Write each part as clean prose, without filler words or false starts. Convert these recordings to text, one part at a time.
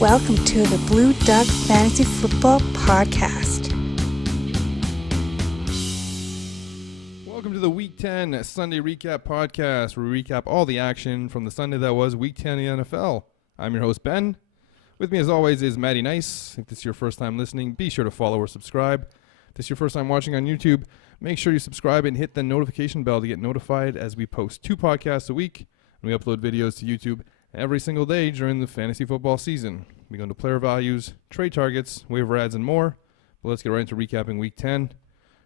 Welcome to the Blue Duck Fantasy Football Podcast. Welcome to the Week 10 Sunday Recap Podcast, where we recap all the action from the Sunday that was Week 10 in the NFL. I'm your host, Ben. With me, as always, is Maddie Nice. If this is your first time listening, be sure to follow or subscribe. If this is your first time watching on YouTube, make sure you subscribe and hit the notification bell to get notified as we post 2 podcasts a week, and we upload videos to YouTube every single day during the fantasy football season. We go into player values, trade targets, waiver ads, and more. But let's get right into recapping Week 10.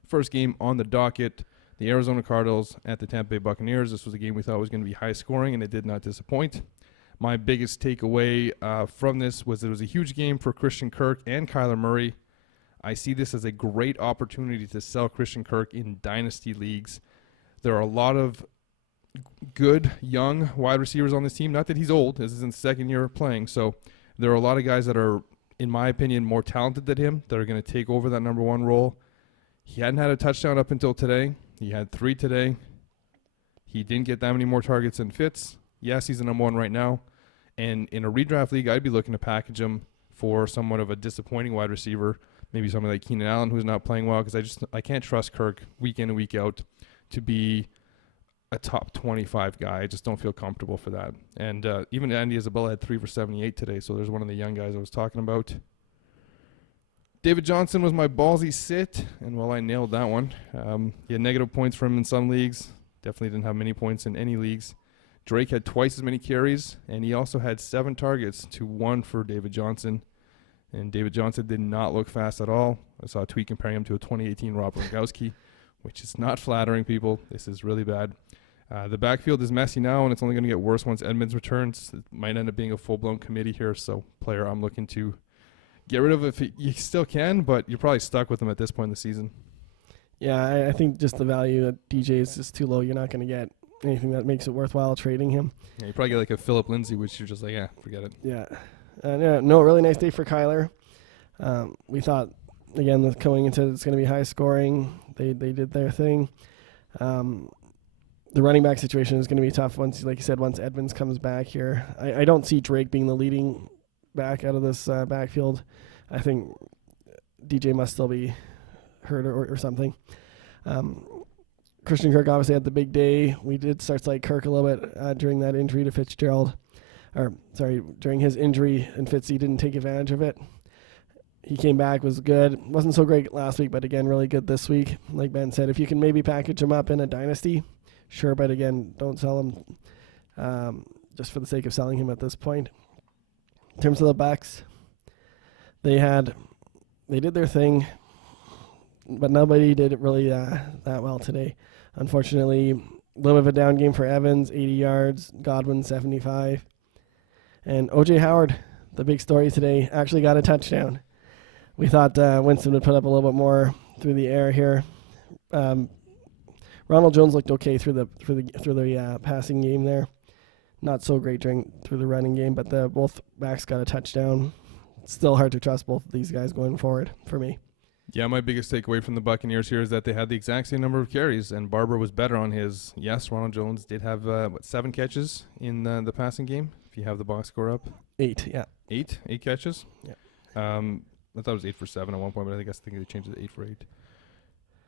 First game on the docket, the Arizona Cardinals at the Tampa Bay Buccaneers. This was a game we thought was going to be high scoring, and it did not disappoint. My biggest takeaway from this was it was a huge game for Christian Kirk and Kyler Murray. I see this as a great opportunity to sell Christian Kirk in dynasty leagues. There are a lot of good young wide receivers on this team. Not that he's old. This is in the second year of playing. So there are a lot of guys that are, in my opinion, more talented than him that are going to take over that number one role. He hadn't had a touchdown up until today. He had 3 today. He didn't get that many more targets than Fitz. Yes, he's the number one right now. And in a redraft league, I'd be looking to package him for somewhat of a disappointing wide receiver, maybe somebody like Keenan Allen who's not playing well, because I can't trust Kirk week in and week out to be a top 25 guy. I just don't feel comfortable for that. And even Andy Isabella had 3 for 78 today, so there's one of the young guys I was talking about. David Johnson was my ballsy sit, and well, I nailed that one. He had negative points for him in some leagues. Definitely didn't have many points in any leagues. Drake had twice as many carries, and he also had 7 targets to 1 for David Johnson. And David Johnson did not look fast at all. I saw a tweet comparing him to a 2018 Rob Gronkowski, which is not flattering, people. This is really bad. The backfield is messy now, and it's only going to get worse once Edmonds returns. It might end up being a full-blown committee here, so player I'm looking to get rid of if you still can, but you're probably stuck with him at this point in the season. Yeah, I think just the value at DJ is just too low. You're not going to get anything that makes it worthwhile trading him. Yeah, you probably get like a Philip Lindsay, which you're just like, forget it. Yeah. No, really nice day for Kyler. We thought, again, going into it's going to be high scoring. They did their thing. The running back situation is going to be tough once, like you said, once Edmonds comes back here. I don't see Drake being the leading back out of this backfield. I think DJ must still be hurt or something. Christian Kirk obviously had the big day. We did start to like Kirk a little bit during that injury to Fitzgerald. During his injury, and Fitzy didn't take advantage of it. He came back, was good. Wasn't so great last week, but again, really good this week. Like Ben said, if you can maybe package him up in a dynasty, sure, but again, don't sell him just for the sake of selling him at this point. In terms of the Bucs, they did their thing, but nobody did it really that well today. Unfortunately, a little bit of a down game for Evans, 80 yards, Godwin 75. And O.J. Howard, the big story today, actually got a touchdown. We thought Winston would put up a little bit more through the air here. Ronald Jones looked okay through the passing game there. Not so great through the running game, but both backs got a touchdown. It's still hard to trust both of these guys going forward for me. Yeah, my biggest takeaway from the Buccaneers here is that they had the exact same number of carries, and Barber was better on his. Yes, Ronald Jones did have 7 catches in the passing game. If you have the box score up, 8, yeah, 8 catches. Yeah. I thought it was 8 for 7 at one point, but I think they changed it to 8 for 8.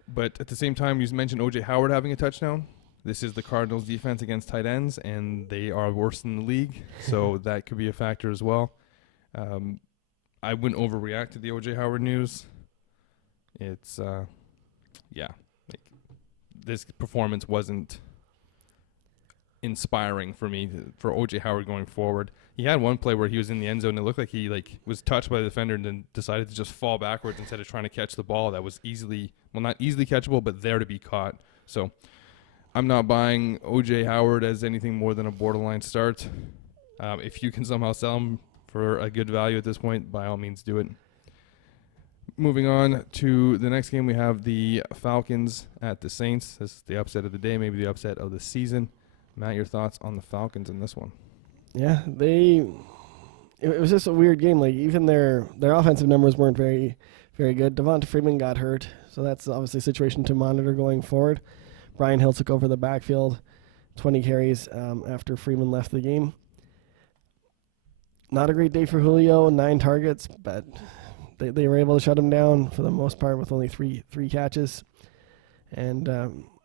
But at the same time, you mentioned O.J. Howard having a touchdown. This is the Cardinals' defense against tight ends, and they are worse in the league, so that could be a factor as well. I wouldn't overreact to the O.J. Howard news. It's, this performance wasn't inspiring for me for O.J. Howard going forward. He had one play where he was in the end zone, and it looked like he was touched by the defender and then decided to just fall backwards instead of trying to catch the ball that was not easily catchable, but there to be caught. So I'm not buying O.J. Howard as anything more than a borderline start. If you can somehow sell him for a good value at this point, by all means do it. Moving on to the next game, we have the Falcons at the Saints. This is the upset of the day, maybe the upset of the season. Matt, your thoughts on the Falcons in this one? Yeah, it was just a weird game. Like even their offensive numbers weren't very, very good. Devonta Freeman got hurt, so that's obviously a situation to monitor going forward. Brian Hill took over the backfield, 20 carries after Freeman left the game. Not a great day for Julio, 9 targets, but they were able to shut him down for the most part with only three catches. And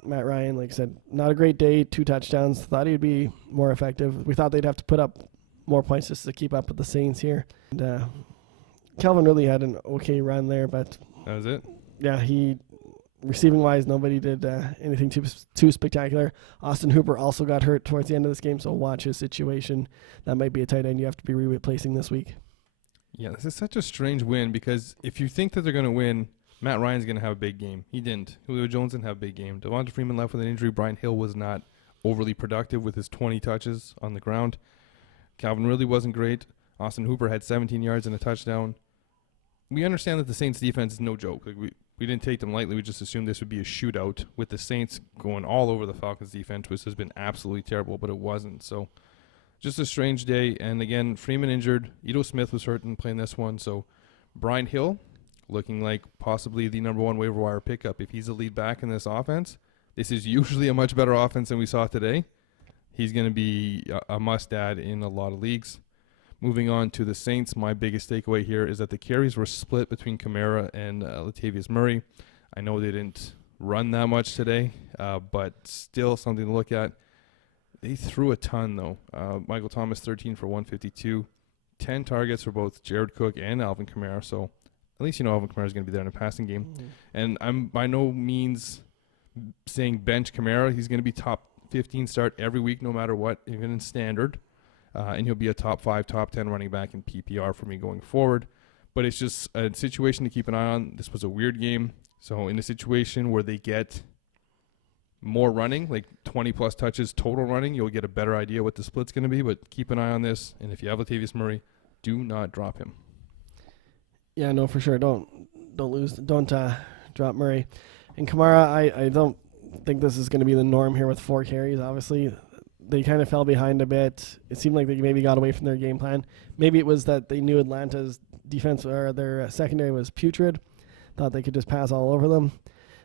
Matt Ryan, like I said, not a great day, 2 touchdowns. Thought he'd be more effective. We thought they'd have to put up more points just to keep up with the Saints here. And Calvin really had an okay run there, but That was it? yeah, he receiving wise, nobody did anything too spectacular. Austin Hooper also got hurt towards the end of this game, so watch his situation. That might be a tight end you have to be replacing this week. Yeah, this is such a strange win because if you think that they're going to win, Matt Ryan's going to have a big game. He didn't. Julio Jones didn't have a big game. Devonta Freeman left with an injury. Brian Hill was not overly productive with his 20 touches on the ground. Calvin really wasn't great. Austin Hooper had 17 yards and a touchdown. We understand that the Saints defense is no joke. Like we didn't take them lightly. We just assumed this would be a shootout with the Saints going all over the Falcons defense, which has been absolutely terrible, but it wasn't. So just a strange day. And again, Freeman injured. Ito Smith was hurt and playing this one. So Brian Hill looking like possibly the number 1 waiver wire pickup. If he's the lead back in this offense, this is usually a much better offense than we saw today. He's going to be a must-add in a lot of leagues. Moving on to the Saints, my biggest takeaway here is that the carries were split between Kamara and Latavius Murray. I know they didn't run that much today, but still something to look at. They threw a ton, though. Michael Thomas, 13 for 152. 10 targets for both Jared Cook and Alvin Kamara, so at least you know Alvin Kamara is going to be there in a passing game. And I'm by no means saying bench Kamara. He's going to be top 15 start every week no matter what, even in standard. And he'll be a top 5, top 10 running back in PPR for me going forward. But it's just a situation to keep an eye on. This was a weird game. So in a situation where they get more running, like 20-plus touches total running, you'll get a better idea what the split's going to be. But keep an eye on this. And if you have Latavius Murray, do not drop him. Yeah, no, for sure. Don't drop Murray. And Kamara, I don't think this is going to be the norm here with 4 carries. Obviously, they kind of fell behind a bit. It seemed like they maybe got away from their game plan. Maybe it was that they knew Atlanta's defense or their secondary was putrid, thought they could just pass all over them.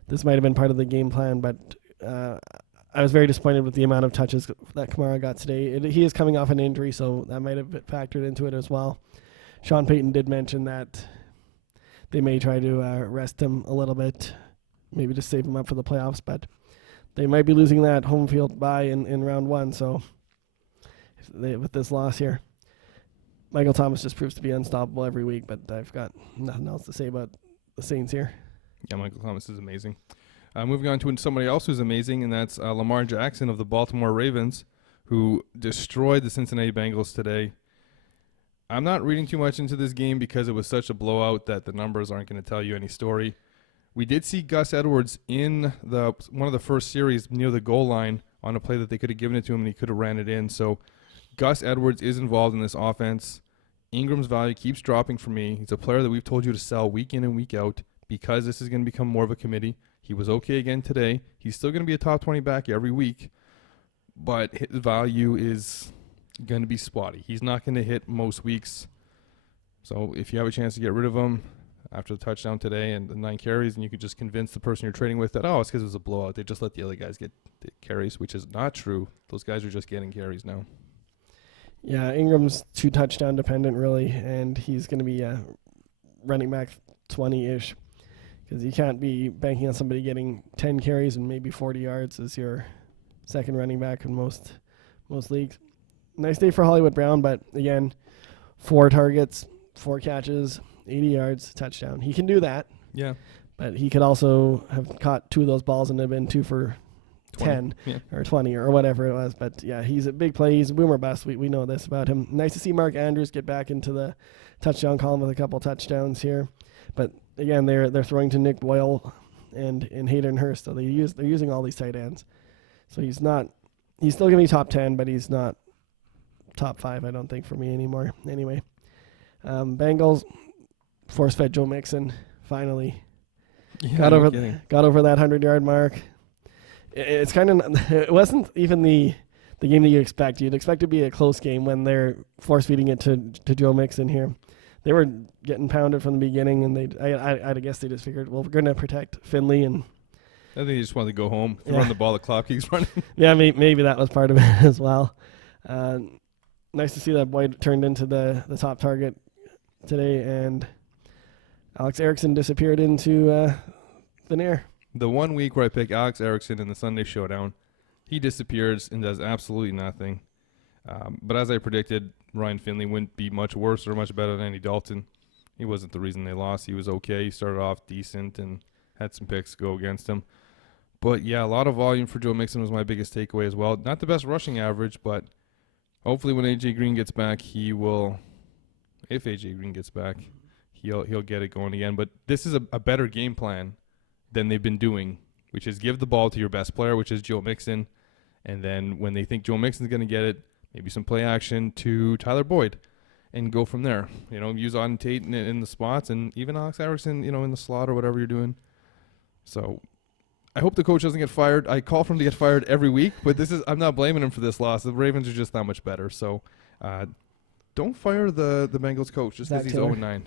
This might have been part of the game plan, but I was very disappointed with the amount of touches that Kamara got today. He is coming off an injury, so that might have factored into it as well. Sean Payton did mention that they may try to rest him a little bit, maybe just save him up for the playoffs, but they might be losing that home field bye in round 1, so with this loss here. Michael Thomas just proves to be unstoppable every week, but I've got nothing else to say about the Saints here. Yeah, Michael Thomas is amazing. Moving on to somebody else who's amazing, and that's Lamar Jackson of the Baltimore Ravens, who destroyed the Cincinnati Bengals today. I'm not reading too much into this game because it was such a blowout that the numbers aren't going to tell you any story. We did see Gus Edwards in one of the first series near the goal line on a play that they could have given it to him and he could have ran it in. So Gus Edwards is involved in this offense. Ingram's value keeps dropping for me. He's a player that we've told you to sell week in and week out because this is going to become more of a committee. He was okay again today. He's still going to be a top 20 back every week, but his value is going to be spotty. He's not going to hit most weeks. So if you have a chance to get rid of him after the touchdown today and the 9 carries, and you could just convince the person you're trading with that, it's because it was a blowout. They just let the other guys get the carries, which is not true. Those guys are just getting carries now. Yeah, Ingram's 2 touchdown dependent, really, and he's going to be running back 20-ish because you can't be banking on somebody getting 10 carries and maybe 40 yards as your second running back in most leagues. Nice day for Hollywood Brown, but again, 4 targets, 4 catches, 80 yards, touchdown. He can do that. Yeah. But he could also have caught 2 of those balls and have been 2 for 10 or 20 or whatever it was. But, yeah, he's a big play. He's a boomer bust. We know this about him. Nice to see Mark Andrews get back into the touchdown column with a couple touchdowns here. But, again, they're throwing to Nick Boyle and Hayden Hurst. So they're using all these tight ends. So he's still going to be top 10, but he's not top 5, I don't think, for me anymore. Anyway, Bengals force-fed Joe Mixon finally. Yeah, got over that 100-yard mark. It's kind of it wasn't even the game that you expect. You'd expect it to be a close game when they're force-feeding it to Joe Mixon here. They were getting pounded from the beginning, and I guess they just figured, well, we're going to protect Finley. And I think they just wanted to go home. If you run the ball, the clock keeps running. Yeah, maybe that was part of it as well. nice to see that Boyd turned into the top target today, and Alex Eriksson disappeared into thin air. The 1 week where I pick Alex Eriksson in the Sunday Showdown, he disappears and does absolutely nothing. But as I predicted, Ryan Finley wouldn't be much worse or much better than Andy Dalton. He wasn't the reason they lost. He was okay. He started off decent and had some picks go against him. But, yeah, a lot of volume for Joe Mixon was my biggest takeaway as well. Not the best rushing average, but hopefully when A.J. Green gets back, he will – if A.J. Green gets back, he'll get it going again. But this is a better game plan than they've been doing, which is give the ball to your best player, which is Joe Mixon. And then when they think Joe Mixon's going to get it, maybe some play action to Tyler Boyd and go from there. Use Auden Tate in the spots and even Alex Eriksson, in the slot or whatever you're doing. So I hope the coach doesn't get fired. I call for him to get fired every week, but I'm not blaming him for this loss. The Ravens are just that much better. So don't fire the Bengals coach just because he's 0-9.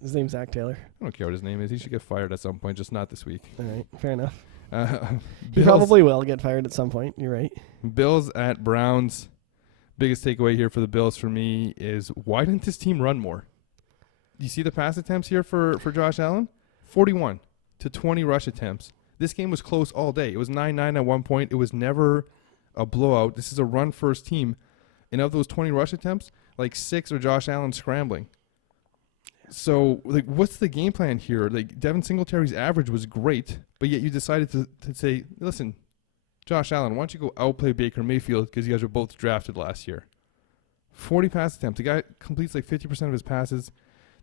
His name's Zach Taylor. I don't care what his name is. He should get fired at some point, just not this week. All right, fair enough. Bills He probably will get fired at some point. You're right. Bills at Browns. Biggest takeaway here for the Bills for me is why didn't this team run more? You see the pass attempts here for Josh Allen? 41 to 20 rush attempts. This game was close all day. It was 9-9 at one point. It was never a blowout. This is a run-first team. And of those 20 rush attempts, 6 are Josh Allen scrambling. So, what's the game plan here? Devin Singletary's average was great, but yet you decided to say, listen, Josh Allen, why don't you go outplay Baker Mayfield because you guys were both drafted last year. 40 pass attempts. The guy completes 50% of his passes.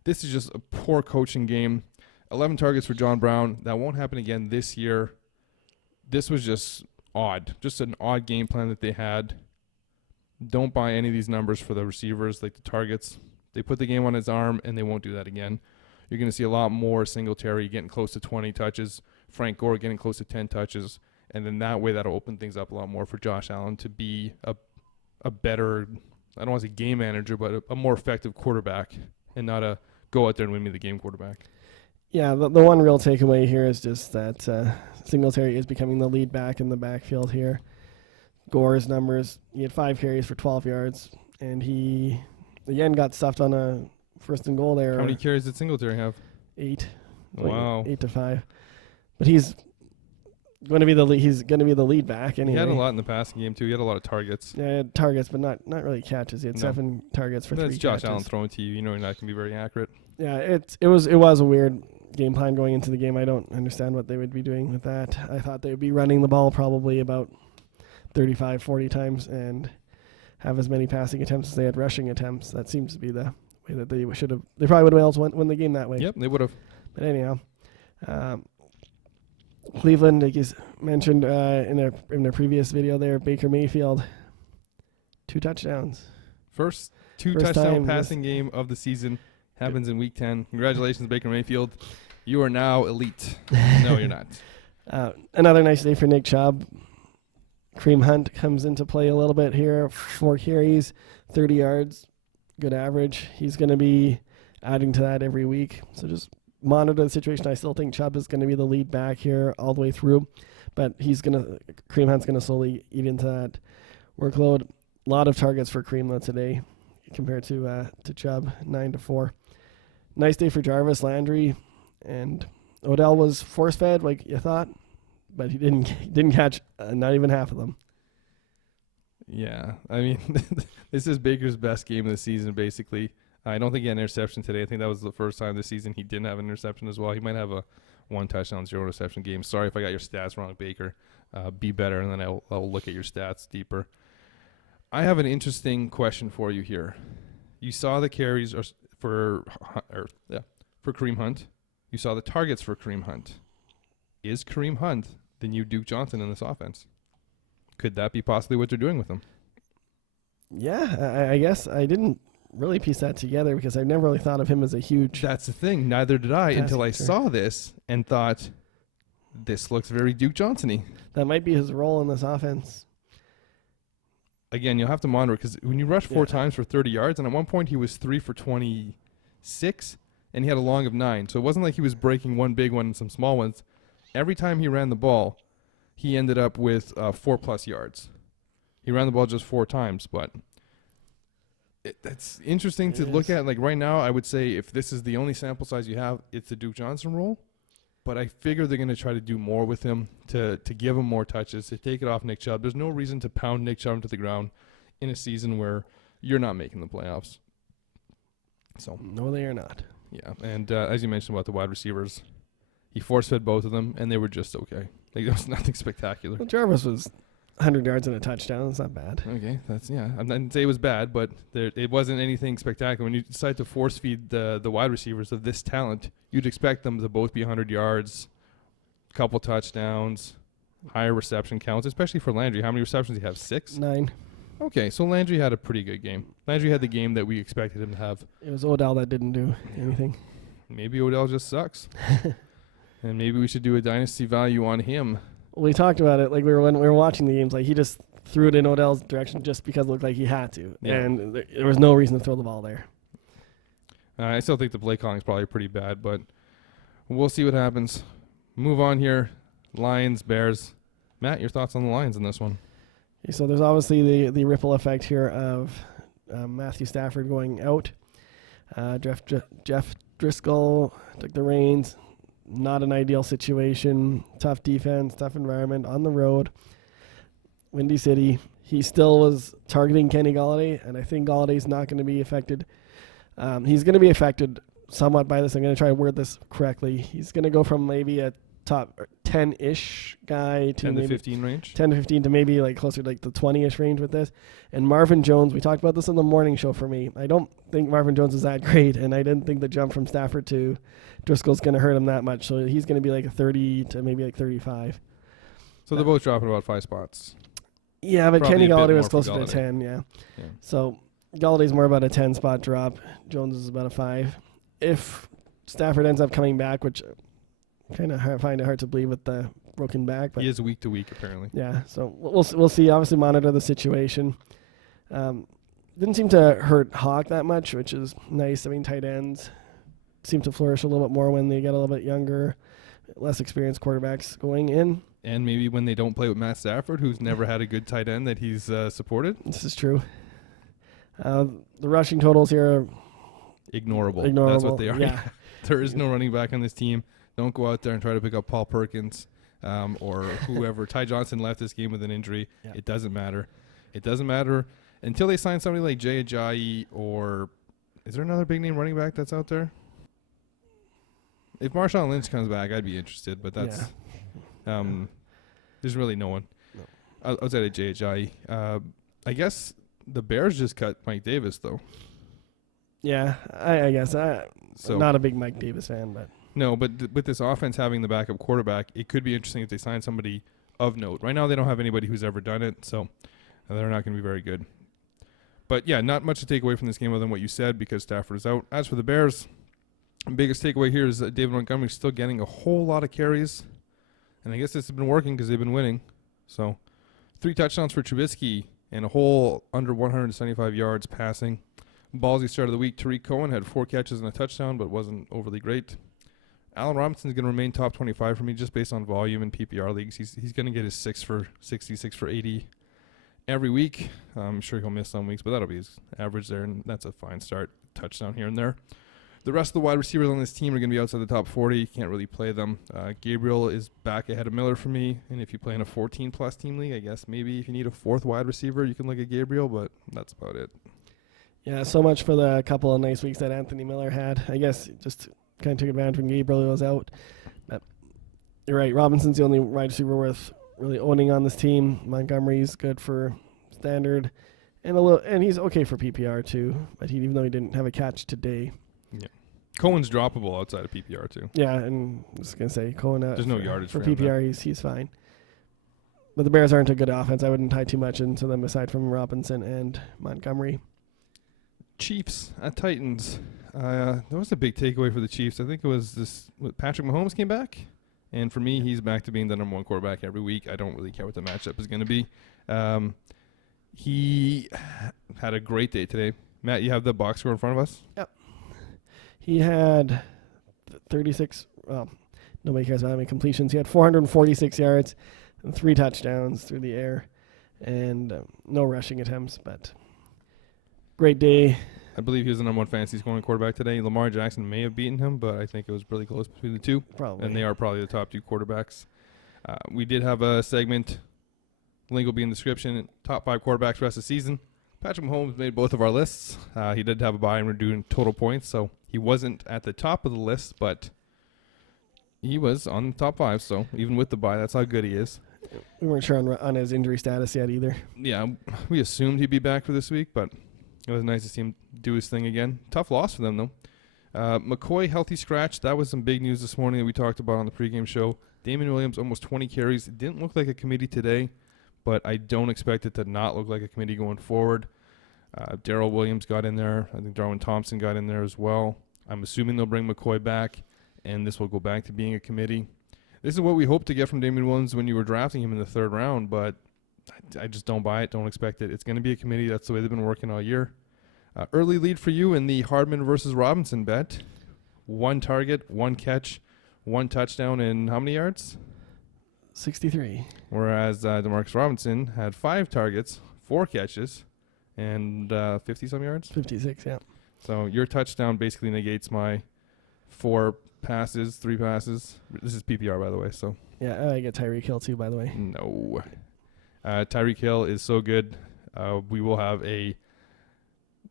This is just a poor coaching game. 11 targets for John Brown. That won't happen again this year. This was just odd. Just an odd game plan that they had. Don't buy any of these numbers for the receivers, the targets. They put the game on his arm, and they won't do that again. You're going to see a lot more Singletary getting close to 20 touches, Frank Gore getting close to 10 touches, and then that way that'll open things up a lot more for Josh Allen to be a better, I don't want to say game manager, but a more effective quarterback and not a go out there and win me the game quarterback. Yeah, the one real takeaway here is just that Singletary is becoming the lead back in the backfield here. Gore's numbers, he had 5 carries for 12 yards, and he again got stuffed on a first and goal there. How many carries did Singletary have? 8. Wow. 8 to 5. But he's going to be the lead back anyway. He had a lot in the passing game too. He had a lot of targets. Yeah, he had targets, but not really catches. He had 7 targets for 3 catches. That's Josh Allen throwing to you. You know you're not going to be very accurate. Yeah, it was a weird game plan going into the game. I don't understand what they would be doing with that. I thought they would be running the ball probably about 35, 40 times and have as many passing attempts as they had rushing attempts. That seems to be the way that they should have. They probably would have else won the game that way. Yep, they would have. But anyhow, Cleveland, like you mentioned in a previous video there, Baker Mayfield, 2 touchdowns. First touchdown passing game of the season happens in Week 10. Congratulations, Baker Mayfield. You are now elite. No, you're not. Another nice day for Nick Chubb. Kareem Hunt comes into play a little bit here. 4 carries, 30 yards, good average. He's going to be adding to that every week. So just monitor the situation. I still think Chubb is going to be the lead back here all the way through, but Kareem Hunt's going to slowly eat into that workload. A lot of targets for Kareem though today compared to Chubb, 9 to 4. Nice day for Jarvis Landry, and Odell was force fed like you thought, but he didn't catch not even half of them. Yeah, I mean, this is Baker's best game of the season, basically. I don't think he had an interception today. I think that was the first time this season he didn't have an interception as well. He might have a 1 touchdown, 0 interception game. Sorry if I got your stats wrong, Baker. Be better, and then I'll look at your stats deeper. I have an interesting question for you here. You saw the carries for Kareem Hunt. You saw the targets for Kareem Hunt. Is Kareem Hunt the new Duke Johnson in this offense? Could that be possibly what they're doing with him? Yeah, I guess I didn't really piece that together because I've never really thought of him as a huge... That's the thing. Neither did I until I saw this and thought, this looks very Duke Johnson-y. That might be his role in this offense. Again, you'll have to monitor because when you rush 4 times for 30 yards, and at one point he was 3 for 26, and he had a long of 9. So it wasn't like he was breaking one big one and some small ones. Every time he ran the ball, he ended up with 4+ yards. He ran the ball just 4 times, but That's interesting to look at. Like right now, I would say if this is the only sample size you have, it's the Duke Johnson role. But I figure they're going to try to do more with him to give him more touches, to take it off Nick Chubb. There's no reason to pound Nick Chubb to the ground in a season where you're not making the playoffs. So No, they are not. yeah, and as you mentioned about the wide receivers, he force-fed both of them, and they were just okay. Like there was nothing spectacular. Well, Jarvis was 100 yards and a touchdown. That's not bad. Okay, that's I didn't say it was bad, but it wasn't anything spectacular. When you decide to force feed the wide receivers of this talent, you'd expect them to both be 100 yards, couple touchdowns, higher reception counts, especially for Landry. How many receptions did he have? 6? 9. Okay, so Landry had a pretty good game. Landry had the game that we expected him to have. It was Odell that didn't do anything. Maybe Odell just sucks. And maybe we should do a dynasty value on him. We talked about it when we were watching the games. Like he just threw it in Odell's direction just because it looked like he had to, and there was no reason to throw the ball there. I still think the play calling is probably pretty bad, but we'll see what happens. Move on here. Lions, Bears. Matt, your thoughts on the Lions in this one? Okay, so there's obviously the ripple effect here of Matthew Stafford going out. Jeff Driscoll took the reins. Not an ideal situation. Tough defense, tough environment on the road. Windy City. He still was targeting Kenny Golladay, and I think Galladay's not going to be affected. He's going to be affected somewhat by this. I'm going to try to word this correctly. He's going to go from maybe a top 10-ish guy to 10 to maybe 15 range? 10 to 15 to maybe like closer to like the 20-ish range with this. And Marvin Jones, we talked about this on the morning show for me. I don't think Marvin Jones is that great, and I didn't think the jump from Stafford to Driscoll's going to hurt him that much. So he's going to be like a 30 to maybe like 35. So they're both dropping about 5 spots. Yeah, but Probably Kenny a bit Golladay more was for closer to Golladay. 10, yeah. Yeah. So Galladay's more about a 10-spot drop. Jones is about a 5. If Stafford ends up coming back, which kind of find it hard to believe with the broken back. But He is week to week, apparently. yeah, so we'll see. Obviously, monitor the situation. Didn't seem to hurt Hawk that much, which is nice. I mean, tight ends seem to flourish a little bit more when they get a little bit younger, less experienced quarterbacks going in. And maybe when they don't play with Matt Stafford, who's never had a good tight end that he's supported. This is true. The rushing totals here are Ignorable. That's what they are. Yeah. There is no running back on this team. Don't go out there and try to pick up Paul Perkins or whoever. Ty Johnson left this game with an injury. Yeah. It doesn't matter. It doesn't matter until they sign somebody like Jay Ajayi or is there another big name running back that's out there? If Marshawn Lynch comes back, I'd be interested, but that's there's really no one. No. Outside of Jay Ajayi. I guess the Bears just cut Mike Davis, though. Yeah, I guess. So Not a big Mike Davis fan, but no, but with this offense having the backup quarterback, it could be interesting if they sign somebody of note. Right now, they don't have anybody who's ever done it, so they're not going to be very good. But yeah, not much to take away from this game other than what you said because Stafford is out. As for the Bears, the biggest takeaway here is that David Montgomery's still getting a whole lot of carries, and I guess this has been working because they've been winning. So 3 touchdowns for Trubisky and a whole under 175 yards passing. Ballsy start of the week. Tariq Cohen had 4 catches and a touchdown, but wasn't overly great. Allen Robinson's going to remain top 25 for me just based on volume in PPR leagues. He's going to get his 6 for 60, 6 for 80 every week. I'm sure he'll miss some weeks, but that'll be his average there, and that's a fine start. Touchdown here and there. The rest of the wide receivers on this team are going to be outside the top 40. Can't really play them. Gabriel is back ahead of Miller for me, and if you play in a 14-plus team league, I guess maybe if you need a 4th wide receiver, you can look at Gabriel, but that's about it. yeah, so much for the couple of nice weeks that Anthony Miller had. I guess just kind of took advantage when Gabriel was out. But you're right, Robinson's the only wide receiver worth really owning on this team. Montgomery's good for standard, and he's okay for PPR too. But even though he didn't have a catch today. Yeah. Cohen's droppable outside of PPR too. Yeah, and I was gonna say Cohen. There's no yardage for for him, PPR. He's fine. But the Bears aren't a good offense. I wouldn't tie too much into them aside from Robinson and Montgomery. Chiefs at Titans. There was a big takeaway for the Chiefs. I think it was this. Patrick Mahomes came back, and for me, he's back to being the number 1 quarterback every week. I don't really care what the matchup is going to be. He had a great day today. Matt, you have the box score in front of us? Yep. He had 36. Well, nobody cares about how many completions. He had 446 yards and 3 touchdowns through the air, and no rushing attempts. But great day. I believe he was the number one fantasy scoring quarterback today. Lamar Jackson may have beaten him, but I think it was really close between the two. Probably. And they are probably the top two quarterbacks. We did have a segment. Link will be in the description. Top 5 quarterbacks rest of the season. Patrick Mahomes made both of our lists. He did have a bye and we're doing total points, so he wasn't at the top of the list, but he was on the top 5. So even with the bye, that's how good he is. We weren't sure on his injury status yet either. Yeah, we assumed he'd be back for this week, but it was nice to see him do his thing again. Tough loss for them, though. McCoy, healthy scratch. That was some big news this morning that we talked about on the pregame show. Damon Williams, almost 20 carries. It didn't look like a committee today, but I don't expect it to not look like a committee going forward. Darrell Williams got in there. I think Darwin Thompson got in there as well. I'm assuming they'll bring McCoy back, and this will go back to being a committee. This is what we hope to get from Damon Williams when you were drafting him in the 3rd round, but I just don't buy it, don't expect it. It's going to be a committee. That's the way they've been working all year. Early lead for you in the Hardman versus Robinson bet. 1 target, 1 catch, 1 touchdown, and how many yards? 63. Whereas Demarcus Robinson had 5 targets, 4 catches, and 50-some yards? 56, yeah. So your touchdown basically negates my 4 passes, 3 passes. This is PPR, by the way, so. Yeah, I get Tyreek Hill too, by the way. No. Tyreek Hill is so good. We will have a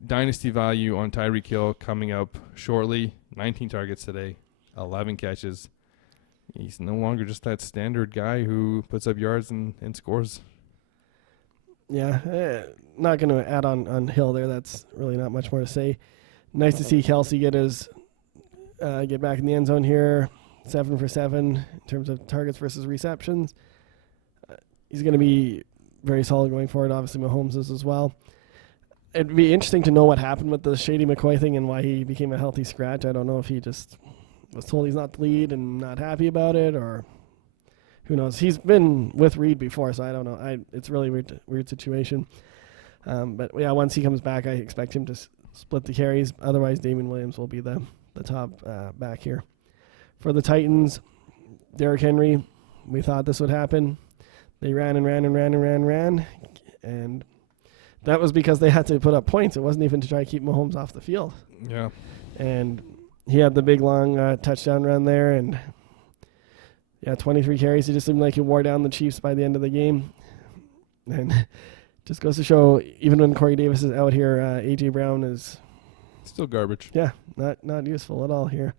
dynasty value on Tyreek Hill coming up shortly. 19 targets today, 11 catches. He's no longer just that standard guy who puts up yards and scores. Yeah, not going to add on Hill there. That's really not much more to say. Nice to see Kelsey get back in the end zone here. 7 for 7 in terms of targets versus receptions. He's going to be very solid going forward. Obviously, Mahomes is as well. It'd be interesting to know what happened with the Shady McCoy thing and why he became a healthy scratch. I don't know if he just was told he's not the lead and not happy about it, or who knows. He's been with Reed before, so I don't know. It's really weird situation. But yeah, once he comes back, I expect him to split the carries. Otherwise, Damon Williams will be the top back here. For the Titans, Derrick Henry, we thought this would happen. They ran, and that was because they had to put up points. It wasn't even to try to keep Mahomes off the field. Yeah. And he had the big, long touchdown run there, and 23 carries. He just seemed like he wore down the Chiefs by the end of the game. And just goes to show, even when Corey Davis is out here, A.J. Brown is still garbage. Yeah, not useful at all here.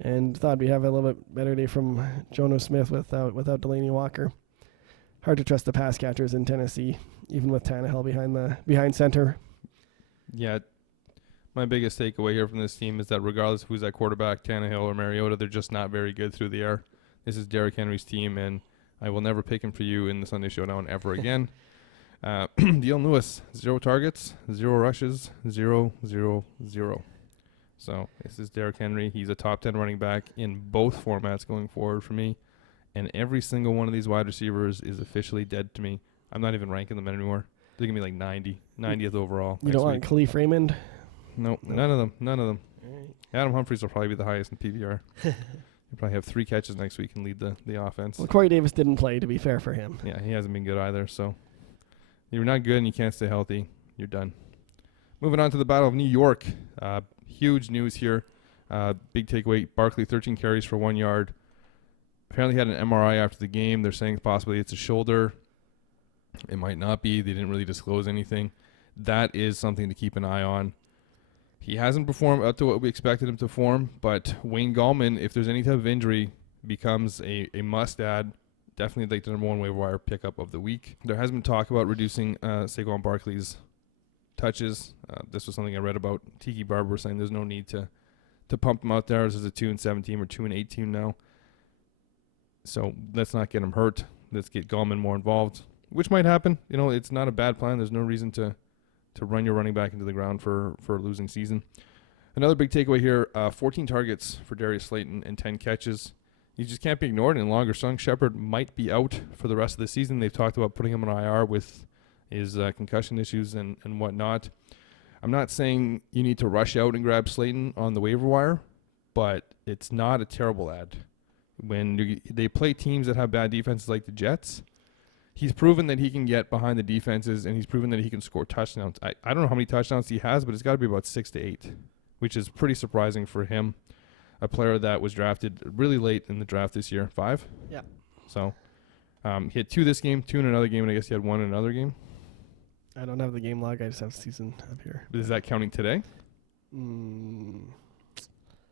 And thought we'd have a little bit better day from Jono Smith without Delaney Walker. Hard to trust the pass catchers in Tennessee, even with Tannehill behind center. Yeah, my biggest takeaway here from this team is that regardless of who's at quarterback, Tannehill or Mariota, they're just not very good through the air. This is Derrick Henry's team, and I will never pick him for you in the Sunday Showdown ever again. Dion Lewis, 0 targets, 0 rushes, 0, 0, 0. So this is Derrick Henry. He's a top 10 running back in both formats going forward for me. And every single one of these wide receivers is officially dead to me. I'm not even ranking them anymore. They're going to be like 90th overall. You don't want Khalif Raymond? Nope, none of them. All right. Adam Humphries will probably be the highest in PPR. He'll probably have 3 catches next week and lead the offense. Well, Corey Davis didn't play, to be fair for him. Yeah, he hasn't been good either. So you're not good and you can't stay healthy. You're done. Moving on to the Battle of New York. Huge news here. Big takeaway. Barkley, 13 carries for 1 yard. Apparently had an MRI after the game. They're saying possibly it's a shoulder. It might not be. They didn't really disclose anything. That is something to keep an eye on. He hasn't performed up to what we expected him to perform, but Wayne Gallman, if there's any type of injury, becomes a must-add. Definitely like the number 1 waiver wire pickup of the week. There has been talk about reducing Saquon Barkley's touches. This was something I read about. Tiki Barber saying there's no need to pump him out there. This is a 2-7 team or 2-8 team now. So let's not get him hurt. Let's get Gallman more involved, which might happen. You know, it's not a bad plan. There's no reason to run your running back into the ground for a losing season. Another big takeaway here, 14 targets for Darius Slayton and 10 catches. He just can't be ignored any longer. Sung Shepard might be out for the rest of the season. They've talked about putting him on IR with his concussion issues and whatnot. I'm not saying you need to rush out and grab Slayton on the waiver wire, but it's not a terrible ad. When they play teams that have bad defenses like the Jets, he's proven that he can get behind the defenses, and he's proven that he can score touchdowns. I don't know how many touchdowns he has, but it's got to be about 6 to 8, which is pretty surprising for him. A player that was drafted really late in the draft this year. 5? Yeah. So he had 2 this game, 2 in another game, and I guess he had 1 in another game. I don't have the game log. I just have season up here. Is that counting today? Mm.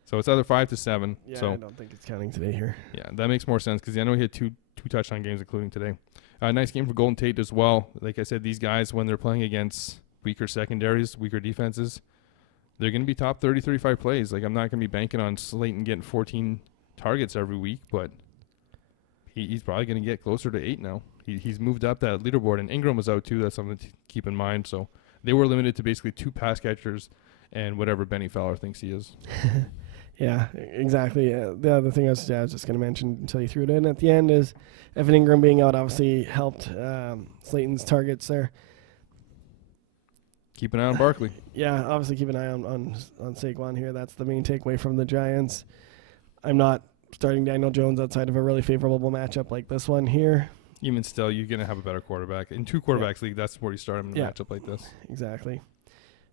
So it's either 5 to 7. Yeah, so I don't think it's counting today here. yeah, that makes more sense because I know he had two touchdown games, including today. Nice game for Golden Tate as well. Like I said, these guys, when they're playing against weaker secondaries, weaker defenses, they're going to be top 30, 35 plays. Like, I'm not going to be banking on Slayton getting 14 targets every week, but he's probably going to get closer to 8 now. He's moved up that leaderboard, and Ingram was out too. That's something to keep in mind. So they were limited to basically 2 pass catchers and whatever Benny Fowler thinks he is. Yeah, exactly. The other thing I was just going to mention until you threw it in at the end is Evan Ingram being out obviously helped Slayton's targets there. Keep an eye on Barkley. Yeah, obviously keep an eye on Saquon here. That's the main takeaway from the Giants. I'm not starting Daniel Jones outside of a really favorable matchup like this one here. Even still, you're going to have a better quarterback. In 2 quarterbacks league, that's where you start him in a matchup like this. Exactly.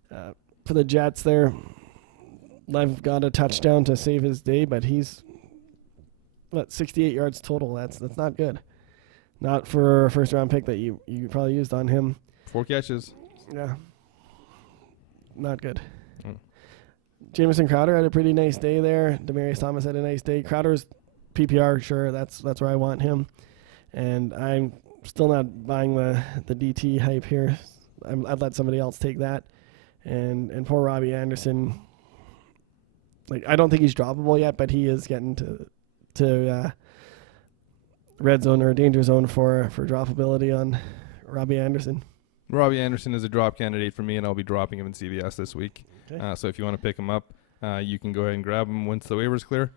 For the Jets there, Lev got a touchdown to save his day, but he's 68 yards total. That's not good. Not for a first round pick that you probably used on him. 4 catches. Yeah. Not good. Mm. Jamison Crowder had a pretty nice day there. Demaryius Thomas had a nice day. Crowder's PPR, sure, that's where I want him. And I'm still not buying the DT hype here. I'd let somebody else take that. And poor Robbie Anderson, like, I don't think he's droppable yet, but he is getting to red zone or danger zone for droppability on Robbie Anderson. Robbie Anderson is a drop candidate for me, and I'll be dropping him in CBS this week. Okay. So if you want to pick him up, you can go ahead and grab him once the waivers clear.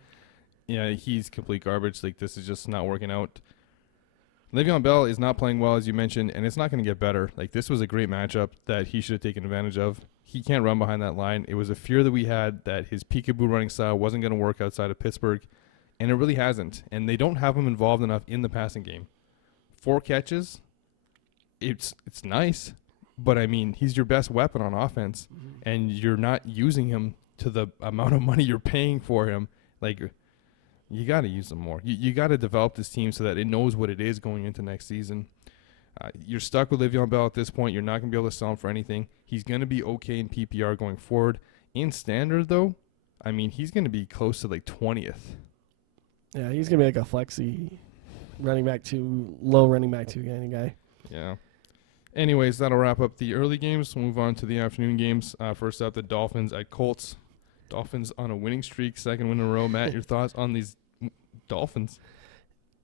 Yeah, he's complete garbage. Like, this is just not working out. Le'Veon Bell is not playing well, as you mentioned, and it's not going to get better. Like, this was a great matchup that he should have taken advantage of. He can't run behind that line. It was a fear that we had that his peekaboo running style wasn't going to work outside of Pittsburgh, and it really hasn't. And they don't have him involved enough in the passing game. 4 catches, it's nice, but, I mean, he's your best weapon on offense, and you're not using him to the amount of money you're paying for him. Like, you got to use them more. You got to develop this team so that it knows what it is going into next season. You're stuck with Le'Veon Bell at this point. You're not going to be able to sell him for anything. He's going to be okay in PPR going forward. In standard, though, I mean, he's going to be close to like 20th. Yeah, he's going to be like a flexy running back 2, low running back 2 kind of guy. Yeah. Anyways, that'll wrap up the early games. We'll move on to the afternoon games. First up, the Dolphins at Colts. Dolphins on a winning streak, 2nd win in a row. Matt, your thoughts on these Dolphins?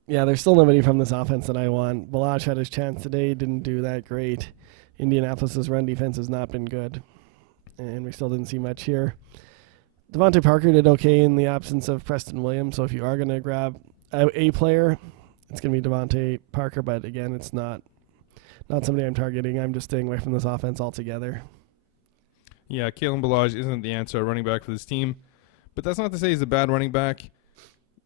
Yeah, there's still nobody from this offense that I want. Balazs had his chance today, didn't do that great. Indianapolis' run defense has not been good, and we still didn't see much here. Devontae Parker did okay in the absence of Preston Williams, so if you are going to grab a player, it's going to be Devontae Parker, but again, it's not somebody I'm targeting. I'm just staying away from this offense altogether. Yeah, Kalen Balazs isn't the answer running back for this team, but that's not to say he's a bad running back.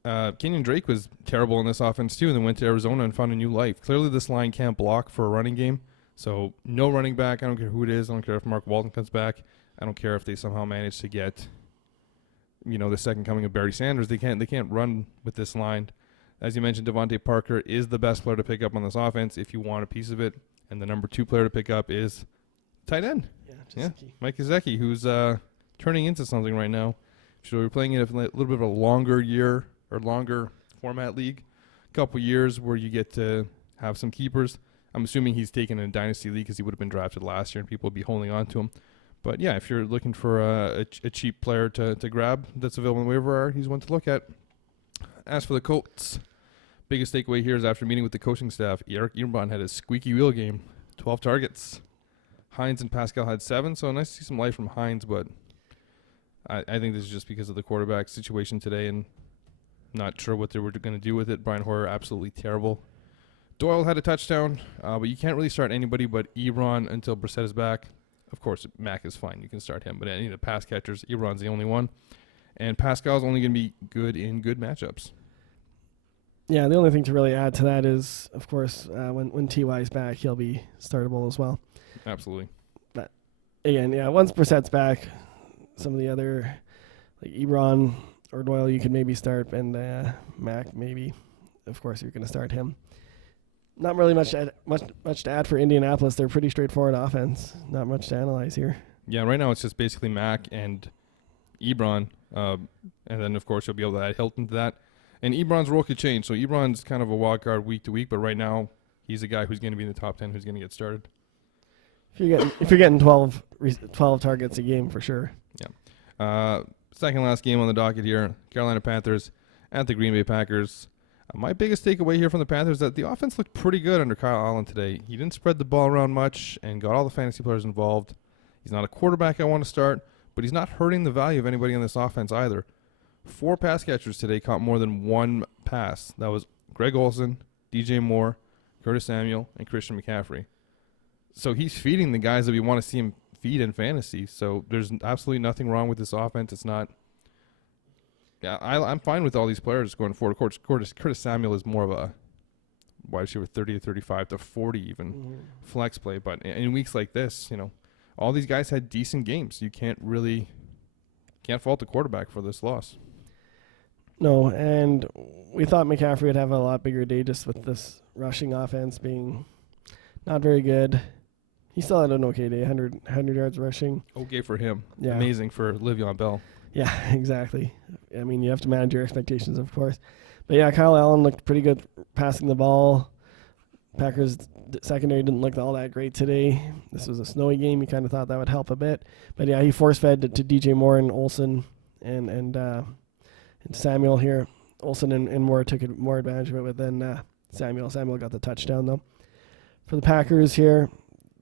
Kenyon Drake was terrible in this offense too, and then went to Arizona and found a new life. Clearly this line can't block for a running game, so no running back. I don't care who it is. I don't care if Mark Walton comes back. I don't care if they somehow manage to get, the second coming of Barry Sanders. They can't run with this line. As you mentioned, Devontae Parker is the best player to pick up on this offense if you want a piece of it, and the number 2 player to pick up is tight end. Yeah, Mike Gesicki, who's turning into something right now. So we're playing in a little bit of a longer year or longer format league, a couple years where you get to have some keepers. I'm assuming he's taken in a dynasty league because he would have been drafted last year and people would be holding on to him. But yeah, if you're looking for a cheap player to grab that's available on the waiver wire, he's one to look at. As for the Colts, biggest takeaway here is after meeting with the coaching staff, Eric Ebron had a squeaky wheel game, 12 targets. Hines and Pascal had 7, so nice to see some life from Hines, but I think this is just because of the quarterback situation today and not sure what they were going to do with it. Brian Hoyer, absolutely terrible. Doyle had a touchdown, but you can't really start anybody but Ebron until Brissett is back. Of course, Mac is fine. You can start him, but any of the pass catchers, Ebron's the only one. And Pascal's only going to be good in good matchups. Yeah, the only thing to really add to that is, of course, when TY's back, he'll be startable as well. Absolutely. But again, yeah, once Brissett's back, some of the other, like Ebron or Doyle, you could maybe start, and Mac maybe. Of course, you're going to start him. Not really much to add for Indianapolis. They're pretty straightforward offense. Not much to analyze here. Yeah, right now it's just basically Mac and Ebron, and then of course you'll be able to add Hilton to that. And Ebron's role could change, so Ebron's kind of a wild card week to week, but right now he's a guy who's going to be in the top 10 who's going to get started. If you're getting 12 targets a game for sure. Yeah. Second last game on the docket here, Carolina Panthers at the Green Bay Packers. My biggest takeaway here from the Panthers is that the offense looked pretty good under Kyle Allen today. He didn't spread the ball around much and got all the fantasy players involved. He's not a quarterback I want to start, but he's not hurting the value of anybody in this offense either. 4 pass catchers today caught more than 1 pass. That was Greg Olsen, DJ Moore, Curtis Samuel, and Christian McCaffrey. So he's feeding the guys that we want to see him feed in fantasy. So there's absolutely nothing wrong with this offense. It's not. Yeah, I'm fine with all these players going forward. Of course, Curtis Samuel is more of a wide receiver 30 to 35 to 40 even flex play. But in weeks like this, all these guys had decent games. You can't fault the quarterback for this loss. No, and we thought McCaffrey would have a lot bigger day just with this rushing offense being not very good. He still had an okay day, 100 yards rushing. Okay for him. Yeah. Amazing for Le'Veon Bell. Yeah, exactly. I mean, you have to manage your expectations, of course. But yeah, Kyle Allen looked pretty good passing the ball. Packers secondary didn't look all that great today. This was a snowy game. You kind of thought that would help a bit. But yeah, he force-fed to DJ Moore and Olsen and Samuel here. Olsen and Moore took more advantage of it, but then Samuel got the touchdown, though. For the Packers here,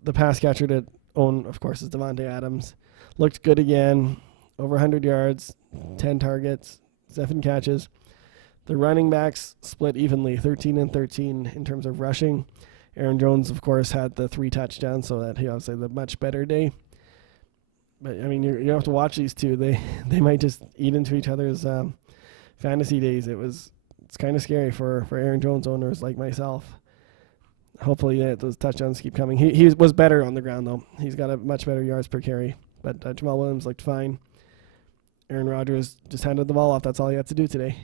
the pass catcher to own, of course, is Devontae Adams. Looked good again. Over 100 yards, 10 targets, 7 catches. The running backs split evenly, 13 and 13 in terms of rushing. Aaron Jones, of course, had the 3 touchdowns, so that he obviously had a much better day. But, I mean, you have to watch these two. They might just eat into each other's fantasy days. It's kind of scary for Aaron Jones owners like myself. Hopefully those touchdowns keep coming. He was better on the ground, though. He's got a much better yards per carry. But Jamal Williams looked fine. Aaron Rodgers just handed the ball off. That's all he had to do today.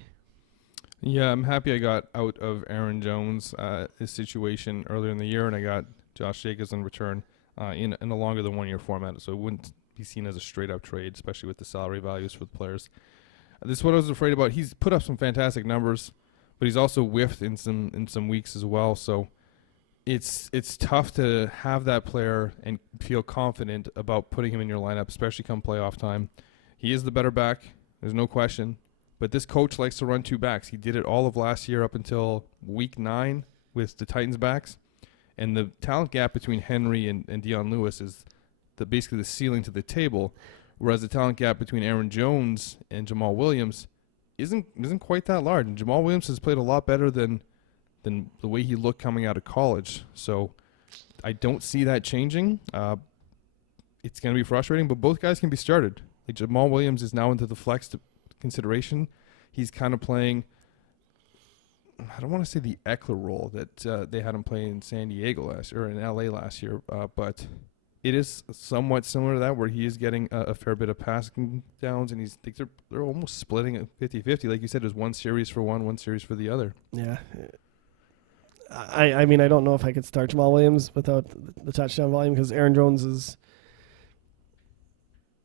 Yeah, I'm happy I got out of Aaron Jones' his situation earlier in the year, and I got Josh Jacobs in return in a longer than 1 year format, so it wouldn't be seen as a straight-up trade, especially with the salary values for the players. This is what I was afraid about. He's put up some fantastic numbers, but he's also whiffed in some weeks as well, so it's tough to have that player and feel confident about putting him in your lineup, especially come playoff time. He is the better back, there's no question. But this coach likes to run 2 backs. He did it all of last year up until week 9 with the Titans backs. And the talent gap between Henry and Deion Lewis is basically the ceiling to the table, whereas the talent gap between Aaron Jones and Jamal Williams isn't quite that large. And Jamal Williams has played a lot better than the way he looked coming out of college. So I don't see that changing. It's going to be frustrating, but both guys can be started. Like Jamal Williams is now into the flex consideration. He's kind of playing, I don't want to say the Eckler role that they had him play in San Diego last year, or in LA last year, but it is somewhat similar to that, where he is getting a fair bit of passing downs, and they're almost splitting it 50-50. Like you said, there's one series for one series for the other. Yeah. I mean, I don't know if I could start Jamal Williams without the touchdown volume, because Aaron Jones is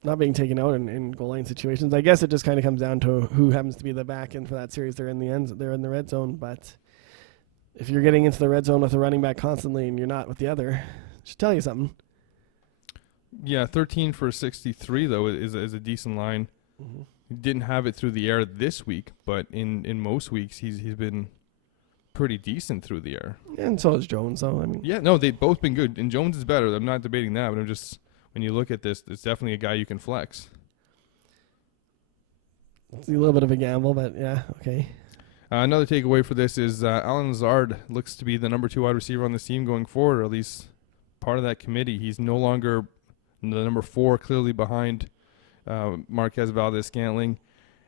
not being taken out in goal line situations. I guess it just kind of comes down to who happens to be the back end for that series. They're in the red zone. But if you're getting into the red zone with a running back constantly and you're not with the other, it should tell you something. Yeah, 13 for 63 though is a decent line. Mm-hmm. He didn't have it through the air this week, but in most weeks he's been pretty decent through the air. And so is Jones, though. I mean, yeah, no, they've both been good, and Jones is better. I'm not debating that, but I'm just, when you look at this, it's definitely a guy you can flex. It's a little bit of a gamble, but yeah, okay. Another takeaway for this is Alan Lazard looks to be the number 2 wide receiver on this team going forward, or at least part of that committee. He's no longer the number 4, clearly behind Marquez Valdez-Scantling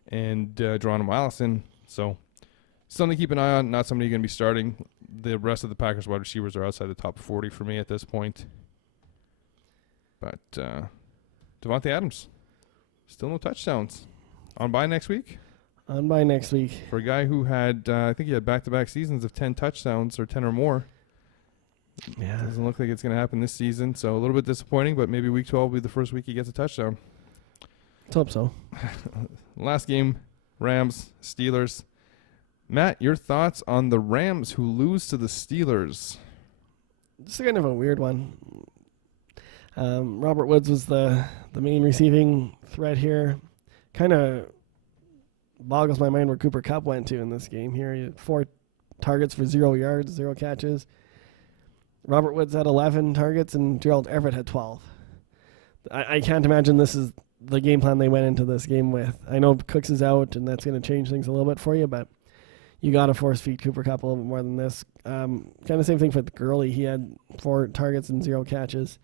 and Geronimo Allison. So Something to keep an eye on. Not somebody you're going to be starting. The rest of the Packers wide receivers are outside the top 40 for me at this point. But Devontae Adams, still no touchdowns. On bye next week? On bye next week. For a guy who had, I think he had back-to-back seasons of 10 touchdowns or 10 or more. Yeah. Doesn't look like it's going to happen this season. So a little bit disappointing, but maybe week 12 will be the first week he gets a touchdown. Let's hope so. Last game, Rams, Steelers. Matt, your thoughts on the Rams who lose to the Steelers? It's kind of a weird one. Robert Woods was the main receiving threat here. Kind of boggles my mind where Cooper Kupp went to in this game here. He had 4 targets for 0 yards, 0 catches. Robert Woods had 11 targets and Gerald Everett had 12. I can't imagine this is the game plan they went into this game with. I know Cooks is out and that's going to change things a little bit for you, but you got to force feed Cooper Kupp a little bit more than this. Kind of same thing for Gurley. He had 4 targets and 0 catches.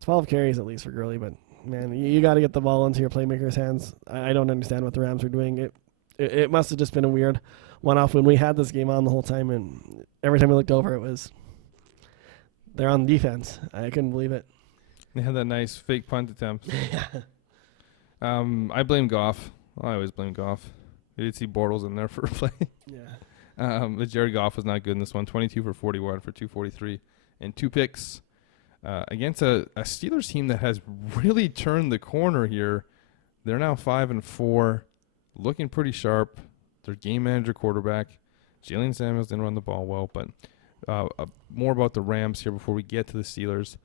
12 carries at least for Gurley, but man, you got to get the ball into your playmakers' hands. I don't understand what the Rams were doing. It must have just been a weird one-off when we had this game on the whole time, and every time we looked over, it was they're on defense. I couldn't believe it. They had that nice fake punt attempt. I blame Goff. I always blame Goff. You did see Bortles in there for a play. Yeah. But Jared Goff was not good in this one. 22 for 41 for 243 and 2 picks. Against a Steelers team that has really turned the corner here. They're now 5-4, looking pretty sharp. Their game manager quarterback, Jalen Samuels, didn't run the ball well, but more about the Rams here before we get to the Steelers.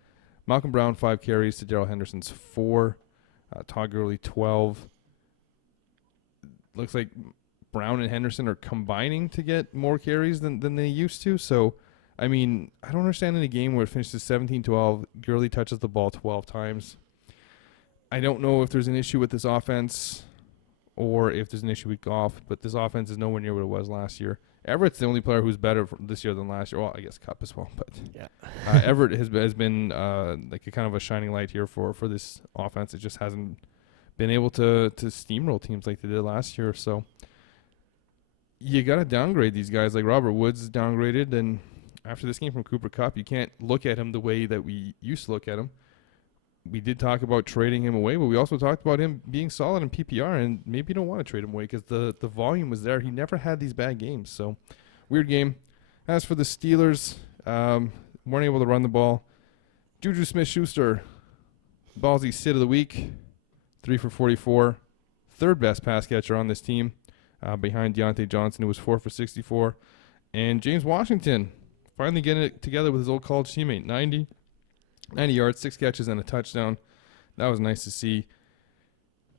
Malcolm Brown, 5 carries to Darrell Henderson's 4. Todd Gurley, 12. Looks like Brown and Henderson are combining to get more carries than they used to, so I mean, I don't understand in a game where it finishes 17-12, Gurley touches the ball 12 times. I don't know if there's an issue with this offense or if there's an issue with Goff, but this offense is nowhere near what it was last year. Everett's the only player who's better this year than last year. Well, I guess Kupp as well, but Yeah. Everett has been like a kind of a shining light here for this offense. It just hasn't been able to steamroll teams like they did last year. So you got to downgrade these guys. Like Robert Woods is downgraded, and after this game from Cooper Kupp, you can't look at him the way that we used to look at him. We did talk about trading him away, but we also talked about him being solid in PPR, and maybe you don't want to trade him away because the volume was there. He never had these bad games, so weird game. As for the Steelers, weren't able to run the ball. Juju Smith-Schuster, ballsy sit of the week, 3 for 44, third best pass catcher on this team, behind Deontay Johnson, who was 4 for 64, and James Washington, finally getting it together with his old college teammate, 90 yards, 6 catches, and a touchdown. That was nice to see.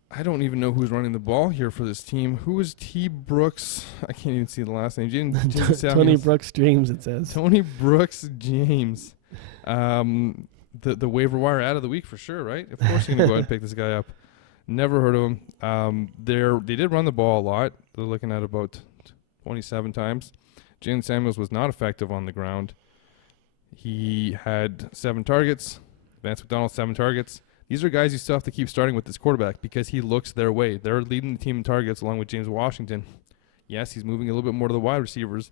I don't even know who's running the ball here for this team. Who is T. Brooks? I can't even see the last name. James Tony Brooks James, it says. Tony Brooks James. The waiver wire out of the week for sure, right? Of course you're going to go ahead and pick this guy up. Never heard of him. They did run the ball a lot. They're looking at about 27 times. Jalen Samuels was not effective on the ground. He had 7 targets. Vance McDonald, 7 targets. These are guys you still have to keep starting with this quarterback because he looks their way. They're leading the team in targets along with James Washington. Yes, he's moving a little bit more to the wide receivers,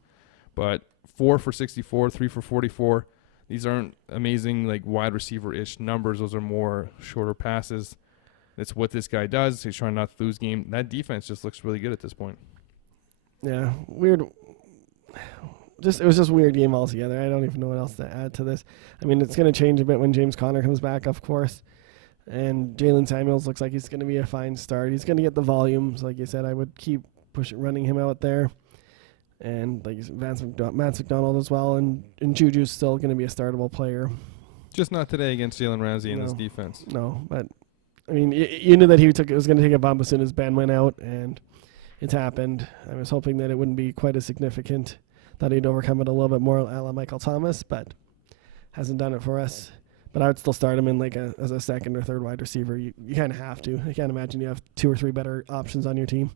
but 4 for 64, 3 for 44. These aren't amazing like wide receiver-ish numbers. Those are more shorter passes. That's what this guy does. He's trying not to lose game. That defense just looks really good at this point. Yeah, weird. It was just a weird game altogether. I don't even know what else to add to this. I mean, it's going to change a bit when James Conner comes back, of course. And Jalen Samuels looks like he's going to be a fine start. He's going to get the volumes. Like you said, I would keep running him out there. And like you said, Vance McDonald as well. And Juju's still going to be a startable player. Just not today against Jalen Ramsey and his defense. No, but I mean, you knew that he was going to take a bump as soon as Ben went out, and it's happened. I was hoping that it wouldn't be quite as significant. Thought he'd overcome it a little bit more a la Michael Thomas, but hasn't done it for us. But I would still start him in like as a second or third wide receiver. You kind of have to. I can't imagine you have 2 or 3 better options on your team.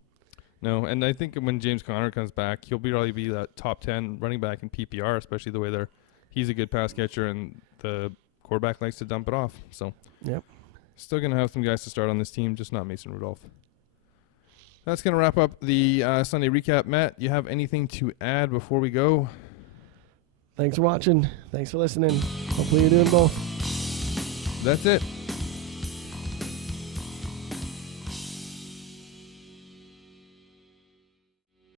No, and I think when James Conner comes back, he'll probably be that top 10 running back in PPR, especially the way he's a good pass catcher and the quarterback likes to dump it off. So yep. Still going to have some guys to start on this team, just not Mason Rudolph. That's going to wrap up the Sunday recap. Matt, you have anything to add before we go? Thanks for watching. Thanks for listening. Hopefully you're doing both. That's it.